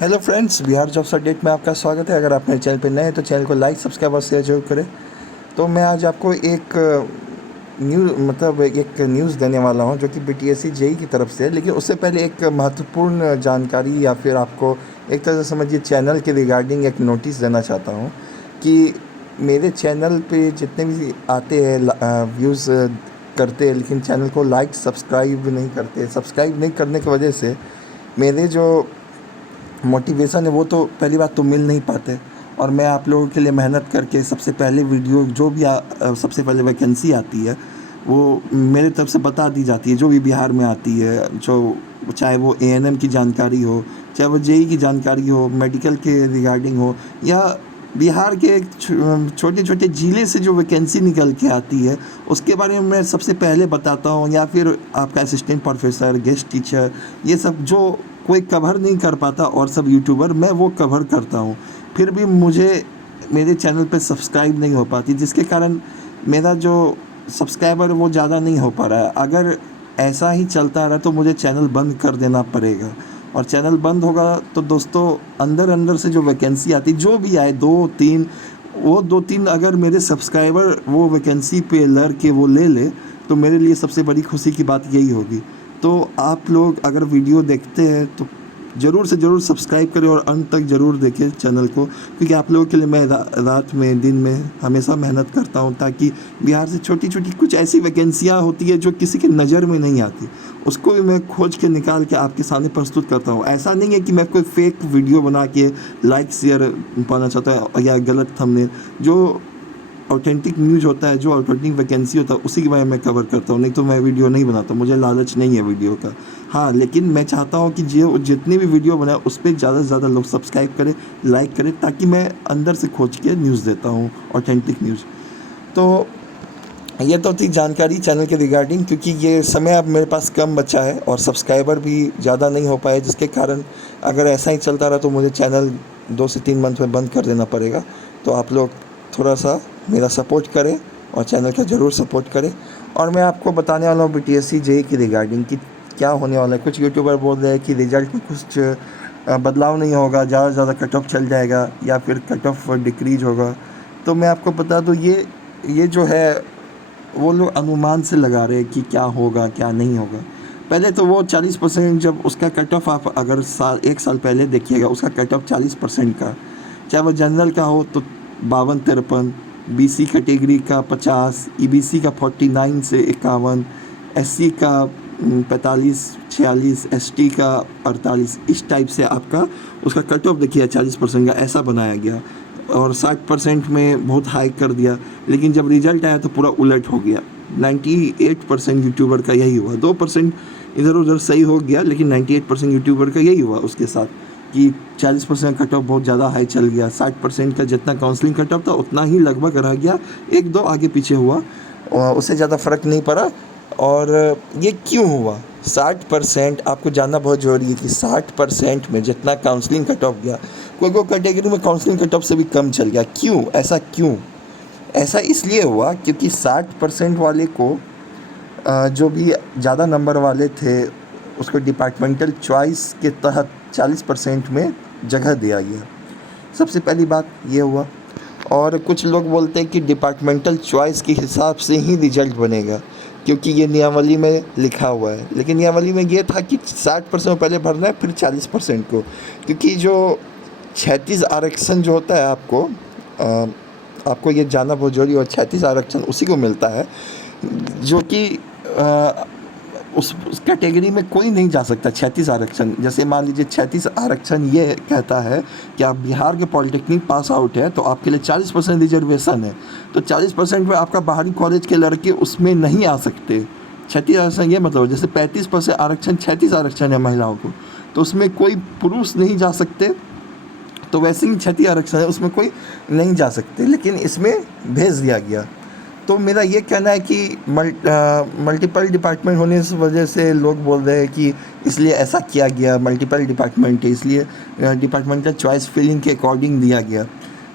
Hello friends, Bihar jobs update में आपका स्वागत है। अगर आप मेरे चैनल पर नए हैं तो चैनल को लाइक, सब्सक्राइब और शेयर जरूर करें। तो मैं आज आपको एक एक न्यूज़ देने वाला हूं जो कि बीटीएससी जेई की तरफ से है। लेकिन उससे पहले एक महत्वपूर्ण जानकारी या फिर आपको एक तरह से समझिए चैनल के रिगार्डिंग एक नोटिस देना चाहता हूं कि मेरे चैनल पे जितने भी आते हैं व्यूज़ करते हैं, लेकिन चैनल को लाइक सब्सक्राइब नहीं करते। सब्सक्राइब नहीं करने की वजह से मेरे जो मोटिवेशन है वो तो पहली बात तो मिल नहीं पाते। और मैं आप लोगों के लिए मेहनत करके सबसे पहले वीडियो जो भी सबसे पहले वैकेंसी आती है वो मेरे तरफ से बता दी जाती है, जो भी बिहार में आती है, जो चाहे वो एएनएम की जानकारी हो, चाहे वो जेई की जानकारी हो, मेडिकल के रिगार्डिंग हो, या बिहार के छोटे छोटे ज़िले से जो वैकेंसी निकल के आती है उसके बारे में मैं सबसे पहले बताता हूँ। या फिर आपका असिस्टेंट प्रोफेसर, गेस्ट टीचर, ये सब जो कोई कवर नहीं कर पाता और सब यूट्यूबर, मैं वो कवर करता हूँ। फिर भी मुझे मेरे चैनल पे सब्सक्राइब नहीं हो पाती, जिसके कारण मेरा जो सब्सक्राइबर वो ज़्यादा नहीं हो पा रहा है। अगर ऐसा ही चलता रहा तो मुझे चैनल बंद कर देना पड़ेगा। और चैनल बंद होगा तो दोस्तों अंदर अंदर से जो वैकेंसी आती, जो भी आए 2-3, वो 2-3 अगर मेरे सब्सक्राइबर वो वैकेंसी पे लड़ के वो ले ले तो मेरे लिए सबसे बड़ी खुशी की बात यही होगी। तो आप लोग अगर वीडियो देखते हैं तो ज़रूर से ज़रूर सब्सक्राइब करें और अंत तक ज़रूर देखें चैनल को, क्योंकि आप लोगों के लिए मैं रात में दिन में हमेशा मेहनत करता हूं, ताकि बिहार से छोटी छोटी कुछ ऐसी वैकेंसियां होती है जो किसी के नज़र में नहीं आती, उसको भी मैं खोज के निकाल के आपके सामने प्रस्तुत करता हूं। ऐसा नहीं है कि मैं कोई फेक वीडियो बना के लाइक शेयर पाना चाहता हूँ या गलत थंबनेल। जो ऑथेंटिक न्यूज़ होता है, जो ऑथेंटिक वैकेंसी होता है, उसी के बारे में मैं कवर करता हूँ। नहीं तो मैं वीडियो नहीं बनाता, मुझे लालच नहीं है वीडियो का। हाँ, लेकिन मैं चाहता हूँ कि जो जितने भी वीडियो बनाए उस पर ज़्यादा से ज़्यादा लोग सब्सक्राइब करें, लाइक करें, ताकि मैं अंदर से खोज के न्यूज़ देता हूँ, ऑथेंटिक न्यूज़। तो ये तो थी जानकारी चैनल के रिगार्डिंग, क्योंकि ये समय अब मेरे पास कम बचा है और सब्सक्राइबर भी ज़्यादा नहीं हो पाए, जिसके कारण अगर ऐसा ही चलता रहा तो मुझे चैनल 2 से 3 मंथ में बंद कर देना पड़ेगा। तो आप लोग थोड़ा सा मेरा सपोर्ट करें और चैनल का ज़रूर सपोर्ट करें। और मैं आपको बताने वाला हूँ बीटीएससी जेई की रिगार्डिंग कि क्या होने वाला है। कुछ यूट्यूबर बोल रहे हैं कि रिज़ल्ट में कुछ बदलाव नहीं होगा, ज़्यादा से ज़्यादा कट ऑफ चल जाएगा या फिर कट ऑफ डिक्रीज होगा। तो मैं आपको बता दूँ, ये जो है वो लोग अनुमान से लगा रहे हैं कि क्या होगा क्या नहीं होगा। पहले तो वो 40%, जब उसका कट ऑफ आप अगर 1 साल पहले देखिएगा, उसका कट ऑफ 40% का, चाहे वो जनरल का हो तो 52-53, बीसी कैटेगरी का 50, ईबीसी का 49 से 51, एससी का 45-46, एसटी का 48, इस टाइप से आपका उसका कट ऑफ देखिए 40% का ऐसा बनाया गया। और 60% में बहुत हाई कर दिया, लेकिन जब रिजल्ट आया तो पूरा उलट हो गया। 98% यूट्यूबर का यही हुआ। 2% इधर उधर सही हो गया, लेकिन 98% यूट्यूबर का यही हुआ उसके साथ कि 40% कट ऑफ बहुत ज़्यादा हाई चल गया। 60% का जितना काउंसलिंग कट ऑफ था उतना ही लगभग रह गया, 1-2 आगे पीछे हुआ, उससे ज़्यादा फ़र्क नहीं पड़ा। और ये क्यों हुआ? 60% आपको जानना बहुत ज़रूरी है कि 60% में जितना काउंसलिंग कट ऑफ गया, कोई कैटेगरी में काउंसलिंग कट ऑफ से भी कम चल गया। क्यों ऐसा? ऐसा इसलिए हुआ क्योंकि 60% वाले को जो भी ज़्यादा नंबर वाले थे उसको डिपार्टमेंटल चॉइस के तहत 40% में जगह दिया गया। सबसे पहली बात ये हुआ। और कुछ लोग बोलते हैं कि डिपार्टमेंटल चॉइस के हिसाब से ही रिजल्ट बनेगा, क्योंकि ये नियमावली में लिखा हुआ है। लेकिन नियमावली में ये था कि 60% पहले भरना है, फिर 40% को। क्योंकि जो 36 आरक्षण जो होता है आपको ये जानना बहुत जरूरी है। और 36 आरक्षण उसी को मिलता है जो कि उस कैटेगरी में कोई नहीं जा सकता। 36 आरक्षण, जैसे मान लीजिए 36 आरक्षण ये कहता है कि आप बिहार के पॉलिटेक्निक पास आउट है तो आपके लिए 40% रिजर्वेशन है। तो 40% में आपका बाहरी कॉलेज के लड़के उसमें नहीं आ सकते। 36 आरक्षण ये मतलब जैसे 35% आरक्षण, 36 आरक्षण है महिलाओं को, तो उसमें कोई पुरुष नहीं जा सकते। तो वैसे ही 36 आरक्षण है, उसमें कोई नहीं जा सकते, लेकिन इसमें भेज दिया गया। तो मेरा ये कहना है कि मल्टीपल डिपार्टमेंट होने की वजह से लोग बोल रहे हैं कि इसलिए ऐसा किया गया, मल्टीपल डिपार्टमेंट है इसलिए डिपार्टमेंटल चॉइस फिलिंग के अकॉर्डिंग दिया गया।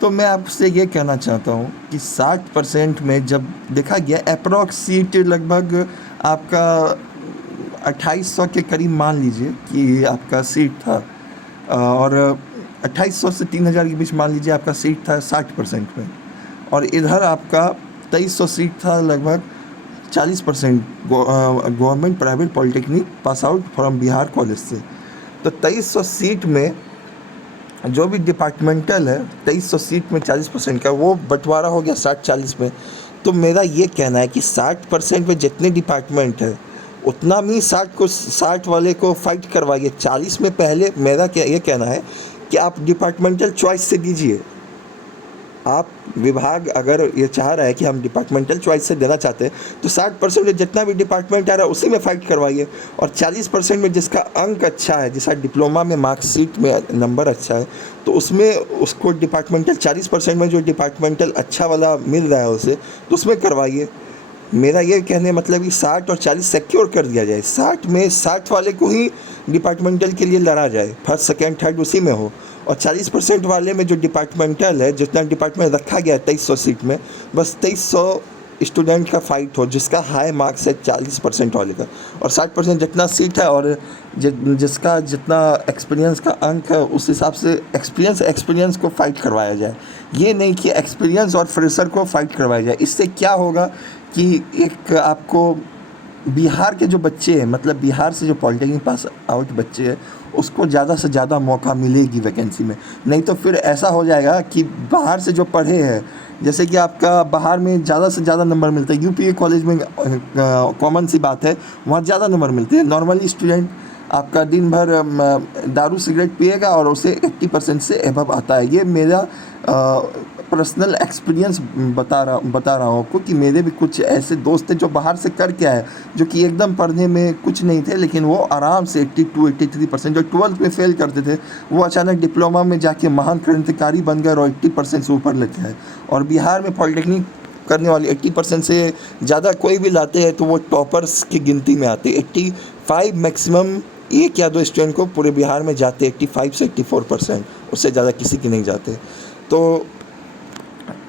तो मैं आपसे ये कहना चाहता हूँ कि 60% में जब देखा गया, अप्रॉक्स सीट लगभग आपका 2800 के करीब मान लीजिए कि आपका सीट था। और 2800 से 3000 के बीच मान लीजिए आपका सीट था 60% में, और इधर आपका 2300 सीट था लगभग 40% government private polytechnic pass out from Bihar college से। तो 2300 सीट में जो भी डिपार्टमेंटल है, 2300 सीट में 40% का वो बंटवारा हो गया 60-40 में। तो मेरा ये कहना है कि 60% में जितने डिपार्टमेंट है उतना में 60 वाले को फाइट करवाइए। 40 में पहले मेरा क्या ये कहना है कि आप डिपार्टमेंटल चॉइस से दीजिए। आप विभाग अगर ये चाह रहा है कि हम डिपार्टमेंटल चॉइस से देना चाहते हैं तो 60% में जितना भी डिपार्टमेंट आ रहा है उसी में फाइट करवाइए, और 40% में जिसका अंक अच्छा है, जिसका डिप्लोमा में मार्कशीट में नंबर अच्छा है, तो उसमें उसको डिपार्टमेंटल 40% में जो डिपार्टमेंटल अच्छा वाला मिल रहा है उसे, तो उसमें करवाइए। मेरा ये कहने मतलब कि 60 और 40 सिक्योर कर दिया जाए। 60 में 60 वाले को ही डिपार्टमेंटल के लिए लड़ा जाए, फर्स्ट सेकेंड थर्ड उसी में हो, और 40% वाले में जो डिपार्टमेंटल है, जितना डिपार्टमेंट रखा गया है 2300 सीट में, बस 2300 स्टूडेंट का फाइट हो जिसका हाई मार्क्स है 40% वाले का, और 60% जितना सीट है और जिसका जितना एक्सपीरियंस का अंक है उस हिसाब से एक्सपीरियंस को फाइट करवाया जाए। ये नहीं कि एक्सपीरियंस और फ्रेशर को फाइट करवाया जाए। इससे क्या होगा कि एक आपको बिहार के जो बच्चे हैं, मतलब बिहार से जो पॉलिटेक्निक पास आउट बच्चे हैं, उसको ज़्यादा से ज़्यादा मौका मिलेगी वैकेंसी में। नहीं तो फिर ऐसा हो जाएगा कि बाहर से जो पढ़े हैं, जैसे कि आपका बाहर में ज़्यादा से ज़्यादा नंबर मिलता है, यूपी के कॉलेज में कॉमन सी बात है, वहाँ ज़्यादा नंबर मिलते हैं। नॉर्मली स्टूडेंट आपका दिन भर दारू सिगरेट पिएगा और उसे 80% से एबव आता है। ये मेरा पर्सनल एक्सपीरियंस बता रहा हूँ आपको कि मेरे भी कुछ ऐसे दोस्त थे जो बाहर से करके आए, जो कि एकदम पढ़ने में कुछ नहीं थे, लेकिन वो आराम से 82-83%, जो 12th में फेल करते थे, वो अचानक डिप्लोमा में जाके महान क्रांतिकारी बन गए और 80% से ऊपर लेके आए। और बिहार में पॉलिटेक्निक करने वाले 80% से ज़्यादा कोई भी लाते हैं तो वो टॉपर्स की गिनती में आते हैं। 85 मैक्सिमम एक या दो स्टूडेंट को पूरे बिहार में जाते, 85 से 84%, उससे ज़्यादा किसी के नहीं जाते।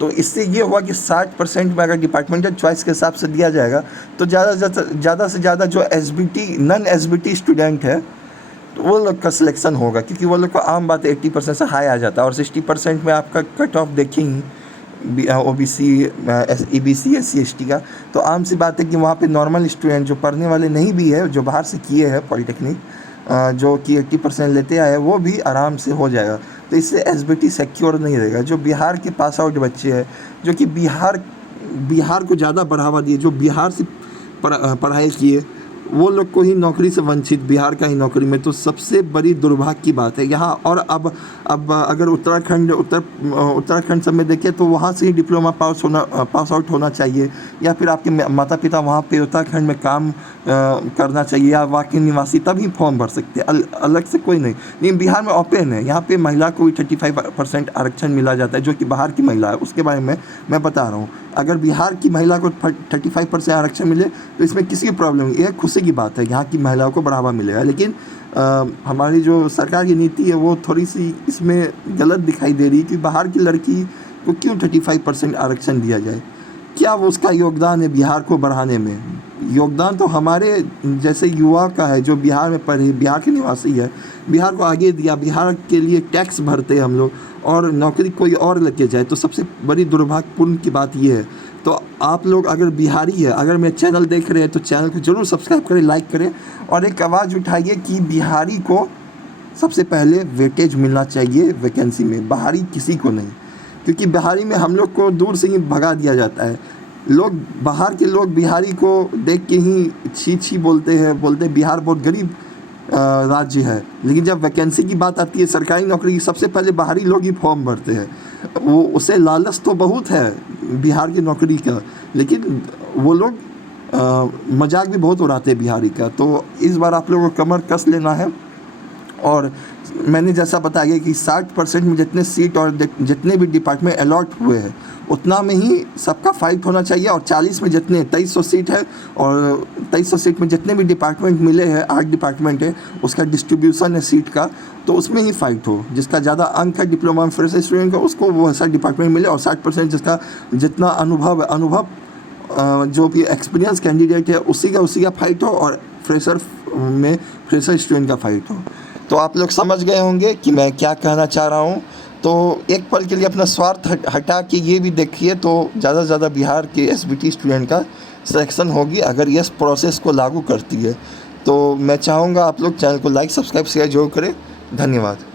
तो इससे ये हुआ कि 60% में अगर डिपार्टमेंटल चॉइस के हिसाब से दिया जाएगा तो ज़्यादा से ज़्यादा जो नॉन SBT स्टूडेंट है तो वो लोग का सिलेक्शन होगा, क्योंकि वो लोग को आम बात है 80% से हाई आ जाता है। और 60% में आपका कट ऑफ देखेंगे OBC EBC SC ST का, तो आम सी बात है कि वहाँ पे नॉर्मल स्टूडेंट जो पढ़ने वाले नहीं भी है, जो बाहर से किए हैं पॉलिटेक्निक, जो कि 80% लेते आए, वो भी आराम से हो जाएगा। तो इससे SBT सिक्योर नहीं रहेगा। जो बिहार के पास आउट बच्चे हैं, जो कि बिहार को ज़्यादा बढ़ावा दिए, जो बिहार से पढ़ाई किए, वो लोग को ही नौकरी से वंचित, बिहार का ही नौकरी में, तो सबसे बड़ी दुर्भाग्य की बात है यहाँ। और अब अगर उत्तराखंड सब में देखें तो वहाँ से ही डिप्लोमा पास आउट होना चाहिए, या फिर आपके माता पिता वहाँ पे उत्तराखंड में काम करना चाहिए, या वहाँ के निवासी, तभी फॉर्म भर सकते हैं, अलग से कोई नहीं। लेकिन बिहार में ओपन है, यहाँ पे महिला को भी 35% आरक्षण मिला जाता है, जो कि बाहर की महिला है, उसके बारे में मैं बता रहा हूँ। अगर बिहार की महिला को 35% आरक्षण मिले तो इसमें किसी की प्रॉब्लम नहीं, ये खुशी की बात है, यहाँ की महिलाओं को बढ़ावा मिलेगा। लेकिन हमारी जो सरकार की नीति है वो थोड़ी सी इसमें गलत दिखाई दे रही है कि बाहर की लड़की को क्यों 35% आरक्षण दिया जाए। क्या वो उसका योगदान है बिहार को बढ़ाने में? योगदान तो हमारे जैसे युवा का है, जो बिहार में पढ़े, बिहार के निवासी है, बिहार को आगे दिया, बिहार के लिए टैक्स भरते हैं हम लोग, और नौकरी कोई और लग जाए तो सबसे बड़ी दुर्भाग्यपूर्ण की बात यह है। तो आप लोग अगर बिहारी है, अगर मेरे चैनल देख रहे हैं तो चैनल को ज़रूर सब्सक्राइब करें, लाइक करें, और एक आवाज़ उठाइए कि बिहारी को सबसे पहले वेटेज मिलना चाहिए वैकेंसी में, बाहरी किसी को नहीं। क्योंकि बिहारी में हम लोग को दूर से ही भगा दिया जाता है। बाहर के लोग बिहारी को देख के ही छी बोलते हैं बिहार बहुत गरीब राज्य है। लेकिन जब वैकेंसी की बात आती है सरकारी नौकरी की, सबसे पहले बाहरी लोग ही फॉर्म भरते हैं। वो उसे लालच तो बहुत है बिहार की नौकरी का, लेकिन वो लोग मजाक भी बहुत उड़ाते हैं बिहारी का। तो इस बार आप लोगों को कमर कस लेना है, और मैंने जैसा बताया कि 60% में जितने सीट और जितने भी डिपार्टमेंट अलॉट हुए हैं उतना में ही सबका फाइट होना चाहिए। और 40 में जितने 2300 सीट है, और 2300 सीट में जितने भी डिपार्टमेंट मिले हैं, 8 डिपार्टमेंट है, उसका डिस्ट्रीब्यूशन है सीट का, तो उसमें ही फाइट हो। जिसका ज़्यादा अंक है डिप्लोमा में फ्रेशर स्टूडेंट का, उसको वो ऐसा डिपार्टमेंट मिले, और 60% जिसका जितना अनुभव जो भी एक्सपीरियंस कैंडिडेट है उसी का फाइट हो, और फ्रेशर में फ्रेशर स्टूडेंट का फाइट हो। तो आप लोग समझ गए होंगे कि मैं क्या कहना चाह रहा हूँ। तो एक पल के लिए अपना स्वार्थ हटा के ये भी देखिए, तो ज़्यादा से ज़्यादा बिहार के एसबीटी स्टूडेंट का सिलेक्शन होगी अगर ये इस प्रोसेस को लागू करती है। तो मैं चाहूँगा आप लोग चैनल को लाइक, सब्सक्राइब, शेयर जरूर करें। धन्यवाद।